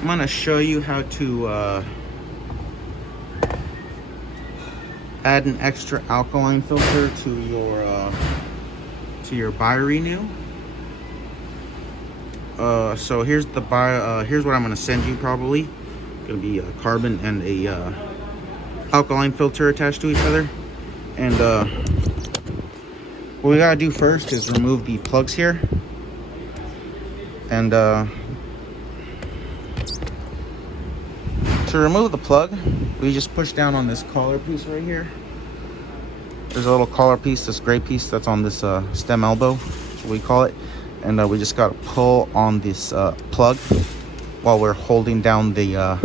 I'm gonna show you how to add an extra alkaline filter to your BioRenew. So here's the here's what I'm gonna send you. Probably gonna be a carbon and a alkaline filter attached to each other. And what we gotta do first is remove the plugs here. And to remove the plug, we just push down on this collar piece right here. There's a little collar piece, this gray piece that's on this stem elbow, what we call it. And we just got to pull on this plug while we're holding down the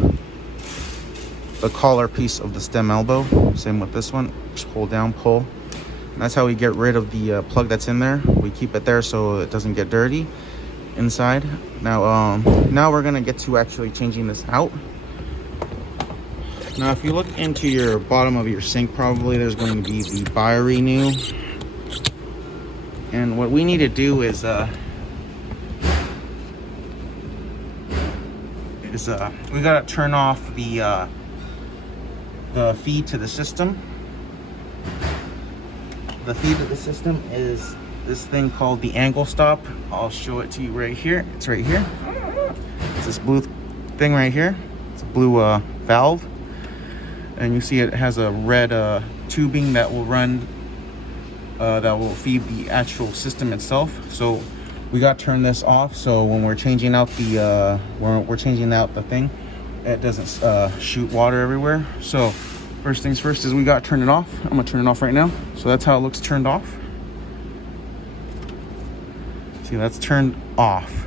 collar piece of the stem elbow. Same with this one, just hold down, pull. And that's how we get rid of the plug that's in there. We keep it there so it doesn't get dirty inside. Now we're gonna get to actually changing this out. Now if you look into your bottom of your sink, probably there's going to be the BioRenew. And what we need to do is we gotta turn off the feed to the system. The feed to the system is this thing called the angle stop. I'll show it to you right here. It's right here. It's this blue thing right here. It's a blue valve, and you see it has a red tubing that will run that will feed the actual system itself. So we got to turn this off, so when we're changing out the we're changing out the thing, it doesn't shoot water everywhere. So first things first is we got to turn it off. I'm gonna turn it off right now. So that's how it looks turned off. See, that's turned off.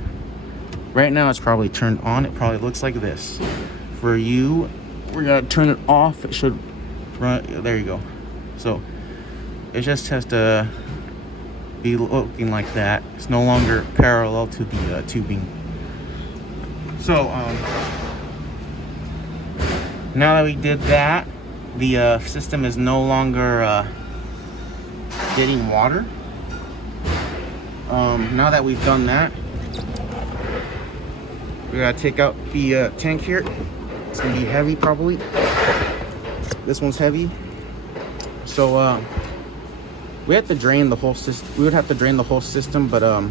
Right now it's probably turned on. It probably looks like this. For you, we gotta turn it off. It should run. There you go. So it just has to be looking like that. It's no longer parallel to the tubing. So now that we did that, the system is no longer getting water. Now that we've done that, we gotta take out the tank here. It's gonna be heavy probably. This one's heavy. So we have to drain the whole system. We would have to drain the whole system, but I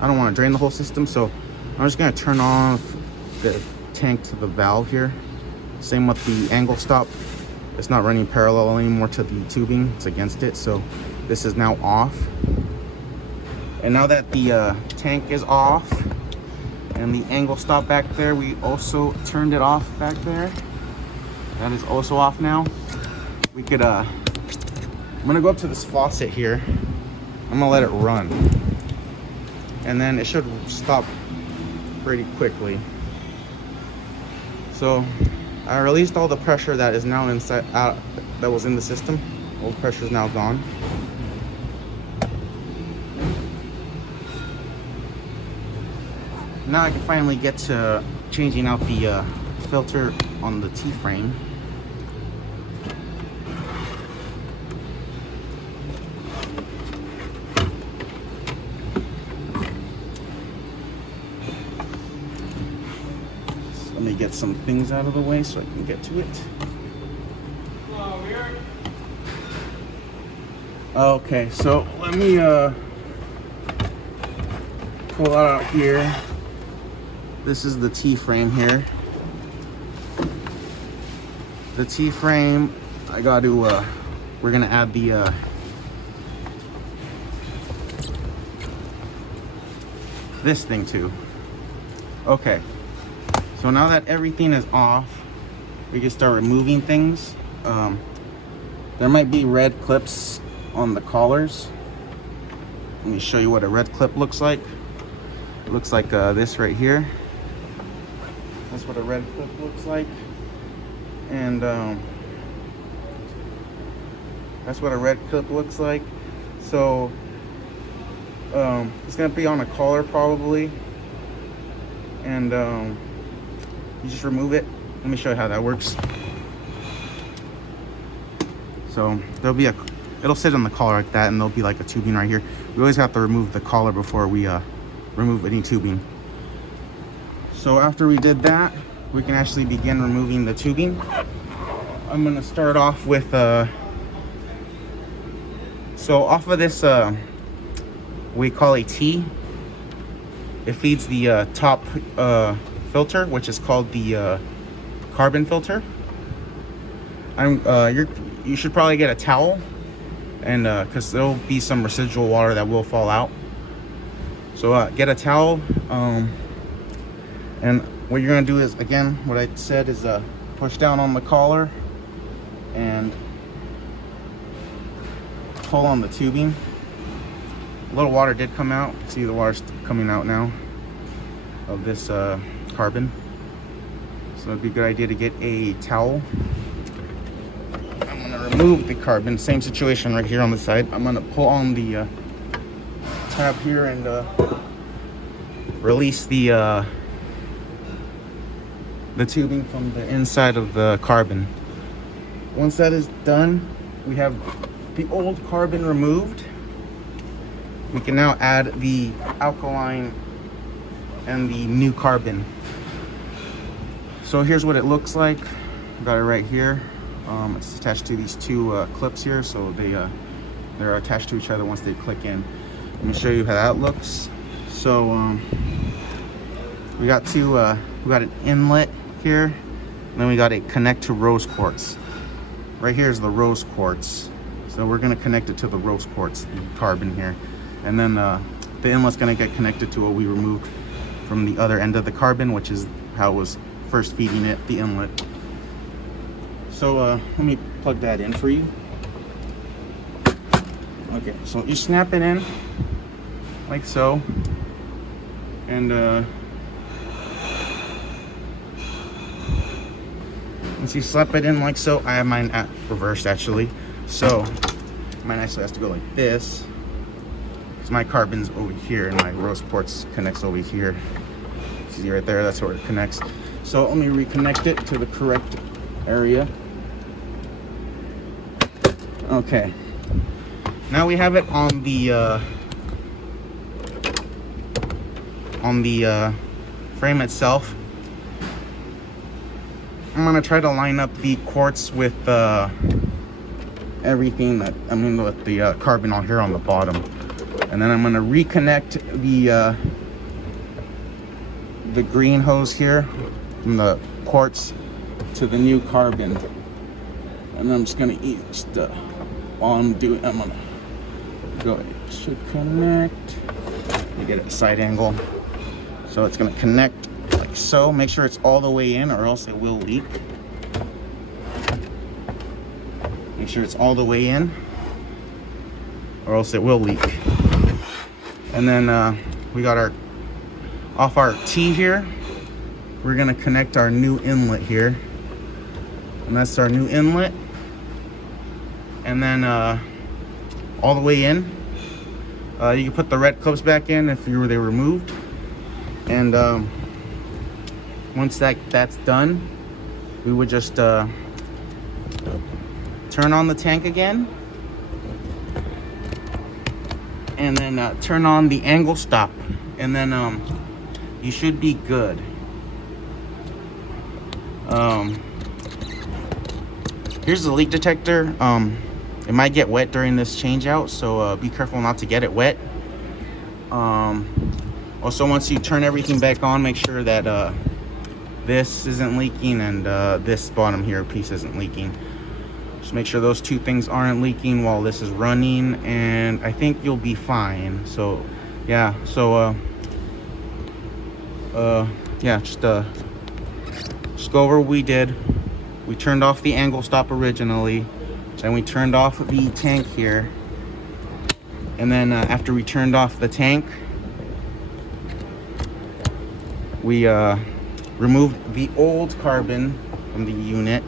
don't want to drain the whole system, so I'm just gonna turn off the tank to the valve here. Same with the angle stop. It's not running parallel anymore to the tubing. It's against it, so this is now off. And now that the tank is off and the angle stop back there, we also turned it off back there. That is also off now. We could I'm gonna go up to this faucet here. I'm gonna let it run, and then it should stop pretty quickly. So I released all the pressure that is now inside that was in the system. All the pressure is now gone. Now I can finally get to changing out the filter on the T-frame. So let me get some things out of the way so I can get to it. Okay, so let me pull out here. This is the T-frame here. The T-frame, I got to we're gonna add the this thing too. Okay, so now that everything is off, we can start removing things. There might be red clips on the collars. Let me show you what a red clip looks like. It looks like this right here. That's what a red clip looks like. And that's what a red clip looks like. So it's gonna be on a collar probably. And you just remove it. Let me show you how that works. So there'll be it'll sit on the collar like that, and there'll be like a tubing right here. We always have to remove the collar before we remove any tubing. So after we did that, we can actually begin removing the tubing. I'm gonna start off with so off of this we call a T. It feeds the top filter, which is called the carbon filter. You should probably get a towel, and because there'll be some residual water that will fall out. So get a towel, and what you're gonna do is, again, what I said is push down on the collar and pull on the tubing. A little water did come out. See, the water's coming out now of this carbon. So it'd be a good idea to get a towel. I'm gonna remove the carbon. Same situation right here on the side. I'm gonna pull on the tab here and release the tubing from the inside of the carbon. Once that is done, we have the old carbon removed. We can now add the alkaline and the new carbon. So here's what it looks like. Got it right here. It's attached to these two clips here, so they're attached to each other once they click in. Let me show you how that looks. So we got an inlet here, and then we got a connect to rose quartz. Right here is the rose quartz, so we're going to connect it to the rose quartz, the carbon here, and then the inlet's going to get connected to what we removed from the other end of the carbon, which is how it was first feeding it, the inlet. So let me plug that in for you. Okay, so you snap it in like so, and once you slap it in like so, I have mine reversed actually. So mine actually has to go like this, because my carbon's over here and my rose quartz connects over here. See right there, that's where it connects. So let me reconnect it to the correct area. Okay, now we have it on the frame itself. I'm gonna try to line up the quartz with everything with the carbon on here on the bottom, and then I'm gonna reconnect the green hose here from the quartz to the new carbon, and I'm just gonna while I'm gonna go. It should connect. Let me get it side angle. So it's gonna connect like so. Make sure it's all the way in, or else it will leak. Make sure it's all the way in, or else it will leak. And then we got off our T here, we're gonna connect our new inlet here, and that's our new inlet. And then all the way in, you can put the red clips back in if they were removed. And once that's done, we would just turn on the tank again, and then turn on the angle stop, and then you should be good. Here's the leak detector. It might get wet during this change out, so be careful not to get it wet. Also, once you turn everything back on, make sure that this isn't leaking and this bottom here piece isn't leaking. Just make sure those two things aren't leaking while this is running, and I think you'll be fine. So yeah, yeah, just go over what we did. We turned off the angle stop originally, then we turned off the tank here, and then after we turned off the tank, we removed the old carbon from the unit,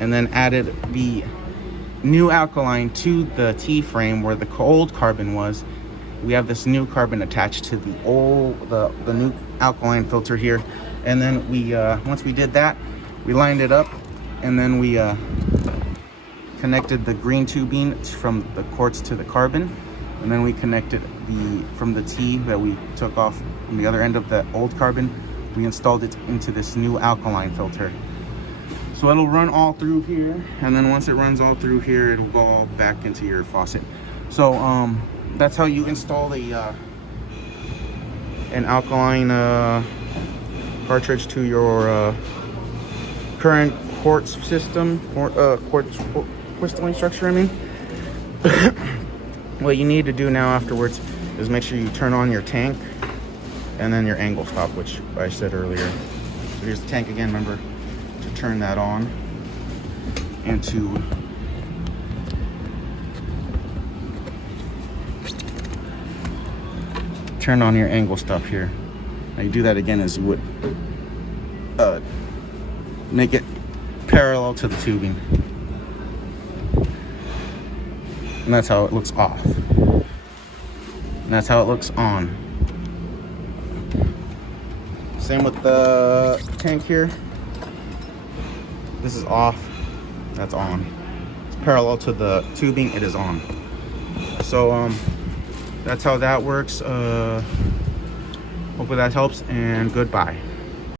and then added the new alkaline to the T-frame where the old carbon was. We have this new carbon attached to the new alkaline filter here, and then we once we did that, we lined it up, and then we connected the green tubing from the quartz to the carbon, and then we connected from the T that we took off on the other end of the old carbon, we installed it into this new alkaline filter. So it'll run all through here, and then once it runs all through here, it'll go all back into your faucet. So that's how you install an alkaline cartridge to your current quartz system, or quartz crystalline structure, I mean. What you need to do now afterwards is make sure you turn on your tank and then your angle stop, which I said earlier. So here's the tank again, remember to turn that on, and to turn on your angle stop here. Now you do that again as you would make it parallel to the tubing. And that's how it looks off. And that's how it looks on. Same with the tank here. This is off, that's on. It's parallel to the tubing, it is on. So that's how that works. Hopefully that helps, and goodbye.